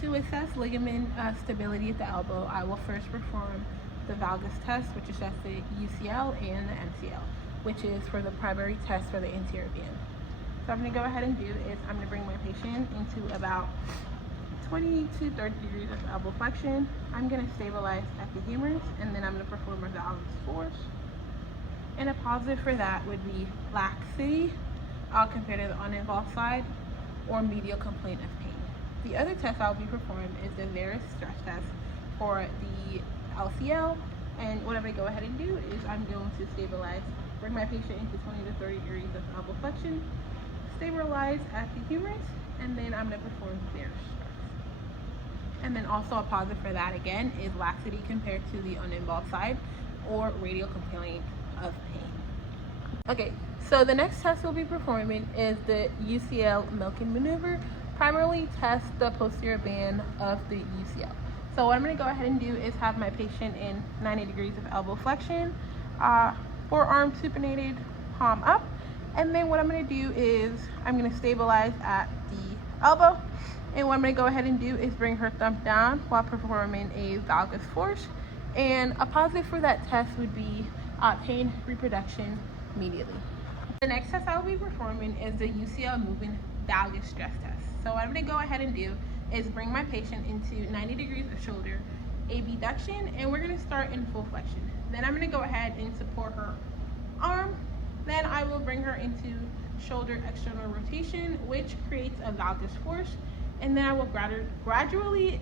to assess ligament stability at the elbow, I will first perform the valgus test, which is just the UCL and the MCL, which is for the primary test for the anterior band. So I'm going to go ahead and do is I'm going to bring my patient into about 20 to 30 degrees of elbow flexion. I'm going to stabilize at the humerus, and then I'm going to perform a valgus force. And a positive for that would be laxity compared to the uninvolved side, or medial complaint of pain. The other test I'll be performing is the varus stress test for the LCL. And what I'm going to go ahead and do is I'm going to stabilize, bring my patient into 20 to 30 degrees of elbow flexion, stabilize at the humerus, and then I'm going to perform varus stress. And then also a positive for that again is laxity compared to the uninvolved side, or radial complaint of pain. Okay, so the next test we'll be performing is the UCL milking maneuver. Primarily test the posterior band of the UCL. So what I'm going to go ahead and do is have my patient in 90 degrees of elbow flexion, forearm supinated, palm up. And then what I'm going to do is I'm going to stabilize at the elbow. And what I'm going to go ahead and do is bring her thumb down while performing a valgus force. And a positive for that test would be pain reproduction immediately. The next test I will be performing is the UCL moving valgus stress test. So what I'm going to go ahead and do is bring my patient into 90 degrees of shoulder abduction, and we're going to start in full flexion. Then I'm going to go ahead and support her arm. Then I will bring her into shoulder external rotation, which creates a valgus force, and then I will gradually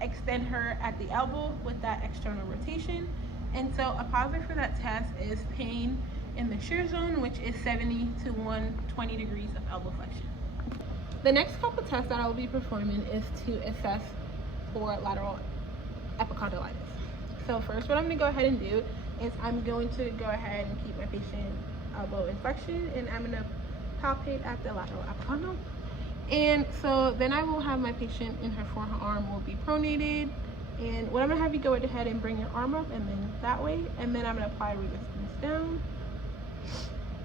extend her at the elbow with that external rotation. And so a positive for that test is pain in the shear zone, which is 70 to 120 degrees of elbow flexion. The next couple tests that I will be performing is to assess for lateral epicondylitis. So first, what I'm going to go ahead and do is I'm going to go ahead and keep my patient elbow in flexion, and I'm going to palpate at the lateral epicondyle. And so then I will have my patient in her forearm will be pronated, and what I'm going to have you go ahead and bring your arm up, and then that way, and then I'm going to apply resistance down.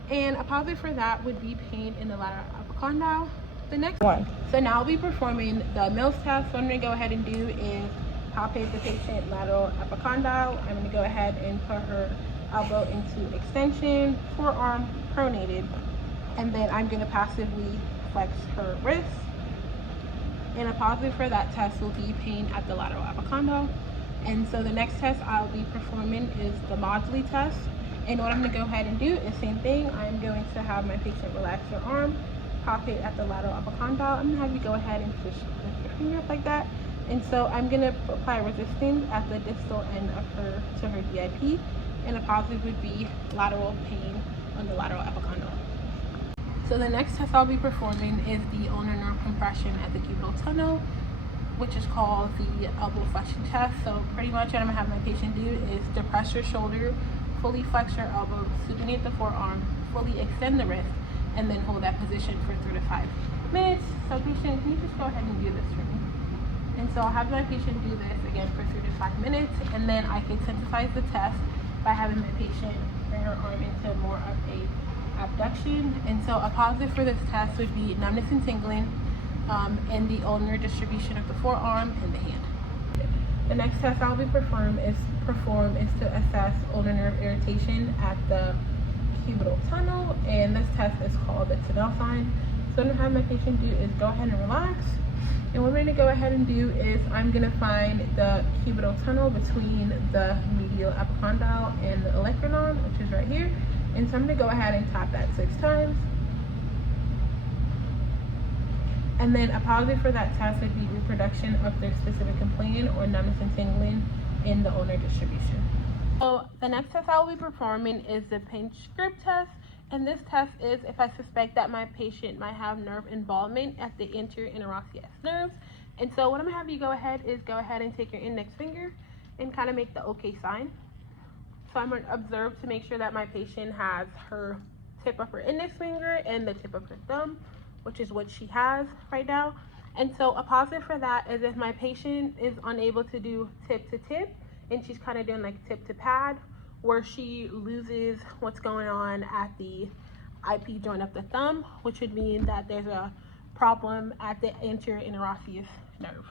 And a positive for that would be pain in the lateral epicondyle. The next one. So now I'll be performing the Mills test. So what I'm going to go ahead and do is palpate the patient lateral epicondyle. I'm going to go ahead and put her elbow into extension, forearm pronated, and then I'm going to passively flex her wrist. And a positive for that test will be pain at the lateral epicondyle. And so the next test I'll be performing is the Maudsley test. And what I'm going to go ahead and do is same thing. I'm going to have my patient relax her arm, palpate at the lateral epicondyle. I'm going to have you go ahead and just lift your finger up like that. And so I'm going to apply resistance at the distal end of her to her DIP. And a positive would be lateral pain on the lateral epicondyle. So the next test I'll be performing is the ulnar nerve compression at the cubital tunnel, which is called the elbow flexion test. So pretty much what I'm going to have my patient do is depress her shoulder, fully flex her elbow, supinate the forearm, fully extend the wrist, and then hold that position for 3 to 5 minutes. So patient, can you just go ahead and do this for me? And so I'll have my patient do this again for 3 to 5 minutes, and then I can synthesize the test by having my patient bring her arm into more of a abduction. And so a positive for this test would be numbness and tingling in the ulnar distribution of the forearm and the hand. The next test I'll be perform is to assess ulnar nerve irritation at the cubital tunnel, and this test is called the Tunnel sign. So what I'm going to have my patient do is go ahead and relax, and what we're going to go ahead and do is I'm going to find the cubital tunnel between the medial epicondyle and the olecranon, which is right here. And so I'm going to go ahead and tap that 6 times. And then a positive for that test would be reproduction of their specific complaint or numbness and tingling in the ulnar distribution. So the next test I will be performing is the pinch grip test. And this test is if I suspect that my patient might have nerve involvement at the anterior interosseous nerves. And so what I'm going to have you go ahead and take your index finger and kind of make the OK sign. So I'm going to observe to make sure that my patient has her tip of her index finger and the tip of her thumb, which is what she has right now. And so a positive for that is if my patient is unable to do tip to tip and she's kind of doing like tip to pad, where she loses what's going on at the IP joint of the thumb, which would mean that there's a problem at the anterior interosseous nerve.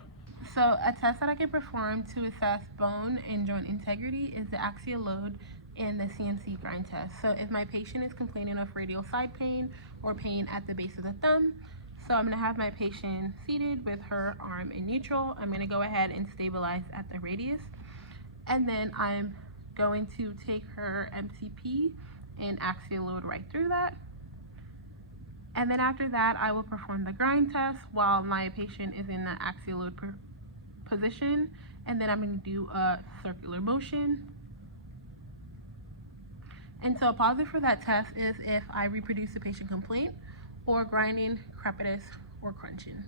So a test that I can perform to assess bone and joint integrity is the axial load and the CMC grind test. So if my patient is complaining of radial side pain or pain at the base of the thumb, so I'm going to have my patient seated with her arm in neutral. I'm going to go ahead and stabilize at the radius, and then I'm going to take her MCP and axial load right through that. And then after that, I will perform the grind test while my patient is in the axial load position, and then I'm going to do a circular motion. And so a positive for that test is if I reproduce the patient complaint or grinding, crepitus, or crunching.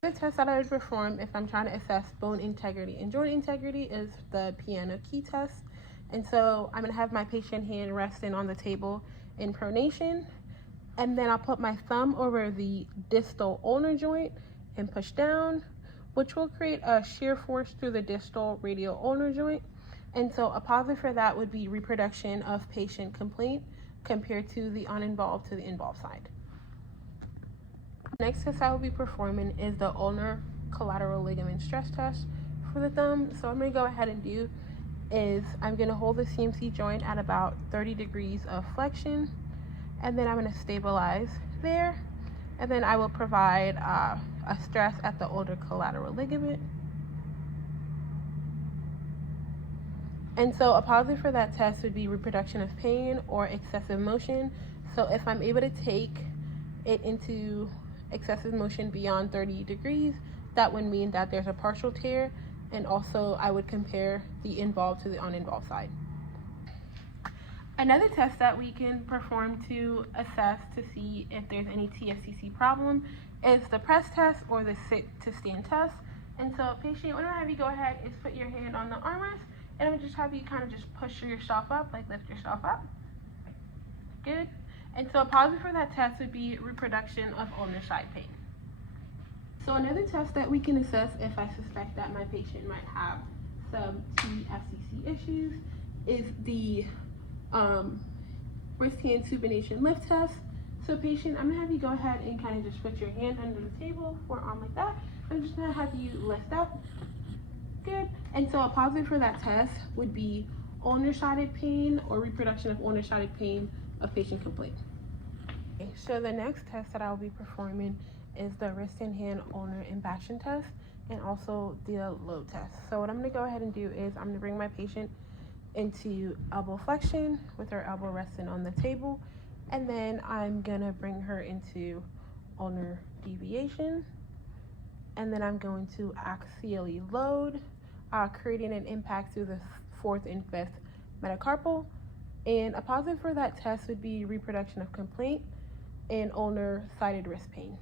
The test that I would perform if I'm trying to assess bone integrity and joint integrity is the piano key test. And so I'm going to have my patient hand resting on the table in pronation, and then I'll put my thumb over the distal ulnar joint and push down, which will create a shear force through the distal radial ulnar joint. And so a positive for that would be reproduction of patient complaint compared to the uninvolved to the involved side. The next test I will be performing is the ulnar collateral ligament stress test for the thumb. So I'm going to go ahead and do is I'm going to hold the CMC joint at about 30 degrees of flexion, and then I'm going to stabilize there, and then I will provide a stress at the ulnar collateral ligament. And so a positive for that test would be reproduction of pain or excessive motion. So if I'm able to take it into excessive motion beyond 30 degrees, that would mean that there's a partial tear, and also I would compare the involved to the uninvolved side. Another test that we can perform to assess to see if there's any TFCC problem is the press test or the sit to stand test. And so patient, what I'm gonna have you go ahead is put your hand on the armrest, and I'm gonna just have you kind of just push yourself up, like lift yourself up. Good. And so a positive for that test would be reproduction of ulnar side pain. So another test that we can assess if I suspect that my patient might have some TFCC issues is the wrist hand supination lift test. So patient, I'm gonna have you go ahead and kind of just put your hand under the table, forearm like that. I'm just gonna have you lift up. Good. And so a positive for that test would be ulnar-sided pain or reproduction of ulnar-sided pain of patient complaint. Okay, so the next test that I'll be performing is the wrist and hand ulnar imbaction test, and also the load test. So what I'm going to go ahead and do is I'm going to bring my patient into elbow flexion with her elbow resting on the table, and then I'm going to bring her into ulnar deviation, and then I'm going to axially load, creating an impact through the 4th and 5th metacarpal. And a positive for that test would be reproduction of complaint and ulnar sided wrist pain.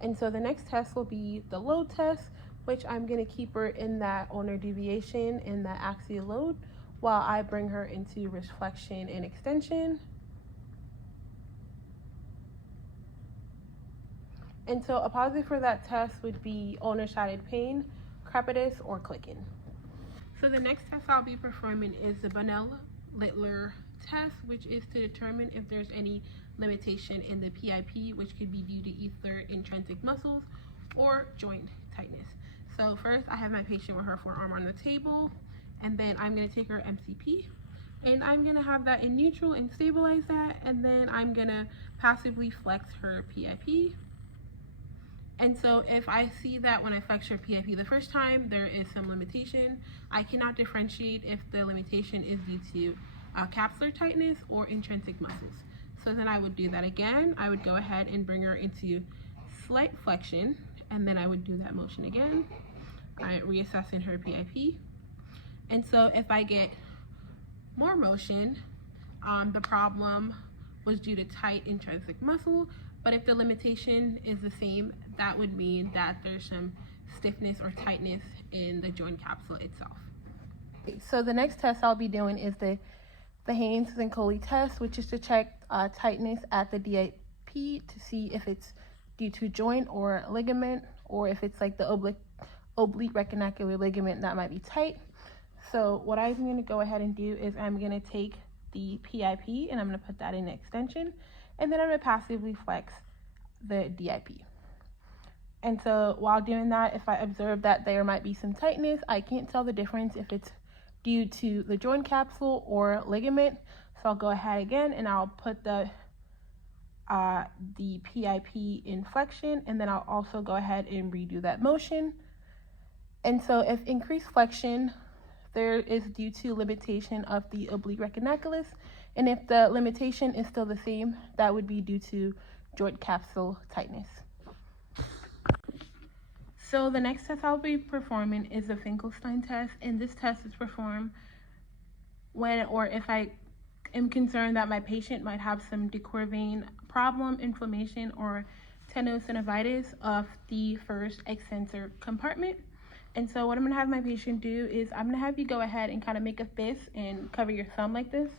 And so the next test will be the load test, which I'm going to keep her in that ulnar deviation and that axial load while I bring her into wrist flexion and extension. And so a positive for that test would be ulnar sided pain, crepitus, or clicking. So the next test I'll be performing is the Bonnell-Littler test, which is to determine if there's any limitation in the PIP, which could be due to either intrinsic muscles or joint tightness. So first I have my patient with her forearm on the table, and then I'm going to take her MCP, and I'm going to have that in neutral and stabilize that, and then I'm going to passively flex her PIP. And so if I see that when I flex her PIP the first time, there is some limitation, I cannot differentiate if the limitation is due to capsular tightness or intrinsic muscles. So then I would do that again. I would go ahead and bring her into slight flexion, and then I would do that motion again, reassessing her PIP. And so if I get more motion, the problem was due to tight intrinsic muscle, but if the limitation is the same, that would mean that there's some stiffness or tightness in the joint capsule itself. Okay, so the next test I'll be doing is the Haynes and Coley test, which is to check tightness at the DIP to see if it's due to joint or ligament, or if it's like the oblique retinacular ligament that might be tight. So what I'm going to go ahead and do is I'm going to take the PIP and I'm going to put that in extension, and then I'm going to passively flex the DIP. And so while doing that, if I observe that there might be some tightness, I can't tell the difference if it's due to the joint capsule or ligament. So I'll go ahead again and I'll put the PIP in flexion, and then I'll also go ahead and redo that motion. And so if increased flexion, there is due to limitation of the oblique retinaculus, and if the limitation is still the same, that would be due to joint capsule tightness. So the next test I'll be performing is the Finkelstein test, and this test is performed when or if I am concerned that my patient might have some de Quervain vein problem, inflammation, or tenosynovitis of the first extensor compartment. And so what I'm going to have my patient do is I'm going to have you go ahead and kind of make a fist and cover your thumb like this.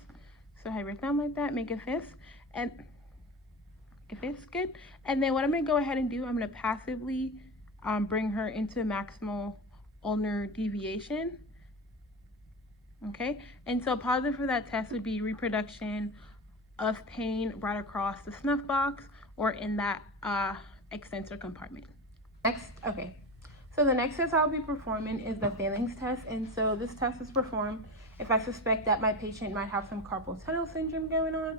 So have your thumb like that, make a fist, and make a fist, good. And then what I'm going to go ahead and do, I'm going to passively bring her into maximal ulnar deviation. Okay, and so positive for that test would be reproduction of pain right across the snuff box or in that extensor compartment. So the next test I'll be performing is the phalanx test, and so this test is performed if I suspect that my patient might have some carpal tunnel syndrome going on.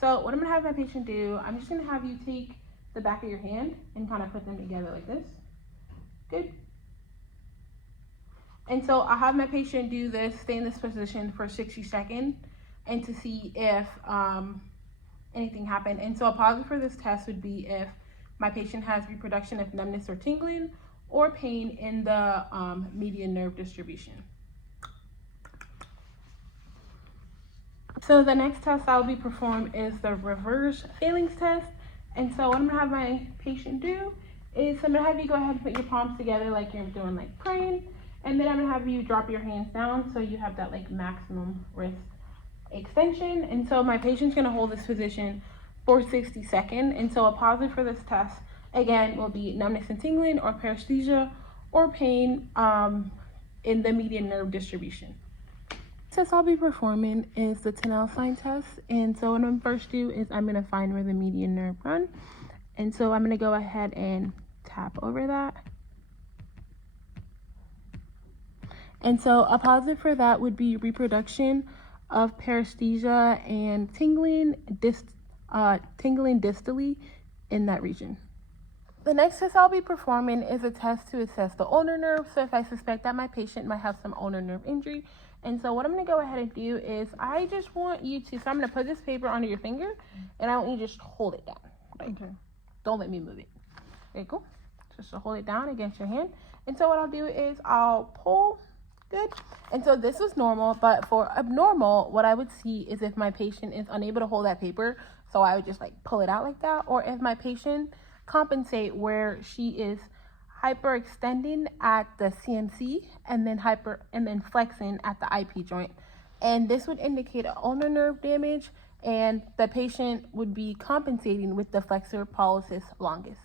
So what I'm going to have my patient do, I'm just going to have you take the back of your hand and kind of put them together like this. Good. And so I'll have my patient do this, stay in this position for 60 seconds, and to see if anything happened. And so a positive for this test would be if my patient has reproduction of numbness or tingling or pain in the median nerve distribution. So the next test I'll be performed is the reverse phalanx test. And so what I'm gonna have my patient do is I'm gonna have you go ahead and put your palms together like you're doing like praying. And then I'm gonna have you drop your hands down so you have that like maximum wrist extension. And so my patient's gonna hold this position for 60 seconds. And so a positive for this test, again, will be numbness and tingling or paresthesia or pain in the median nerve distribution. The test I'll be performing is the Tenel-Stein test. And so what I'm first do is I'm gonna find where the median nerve run. And so I'm gonna go ahead and tap over that. And so a positive for that would be reproduction of paresthesia and tingling distally in that region. The next test I'll be performing is a test to assess the ulnar nerve. So if I suspect that my patient might have some ulnar nerve injury. And so what I'm going to go ahead and do is I just want you to, so I'm going to put this paper under your finger and I want you to just hold it down. Okay. Don't let me move it. Okay, cool. Just to hold it down against your hand. And so what I'll do is I'll pull. Good. And so this was normal, but for abnormal, what I would see is if my patient is unable to hold that paper, so I would just like pull it out like that, or if my patient compensate where she is hyperextending at the CMC and then flexing at the IP joint. And this would indicate an ulnar nerve damage, and the patient would be compensating with the flexor pollicis longus.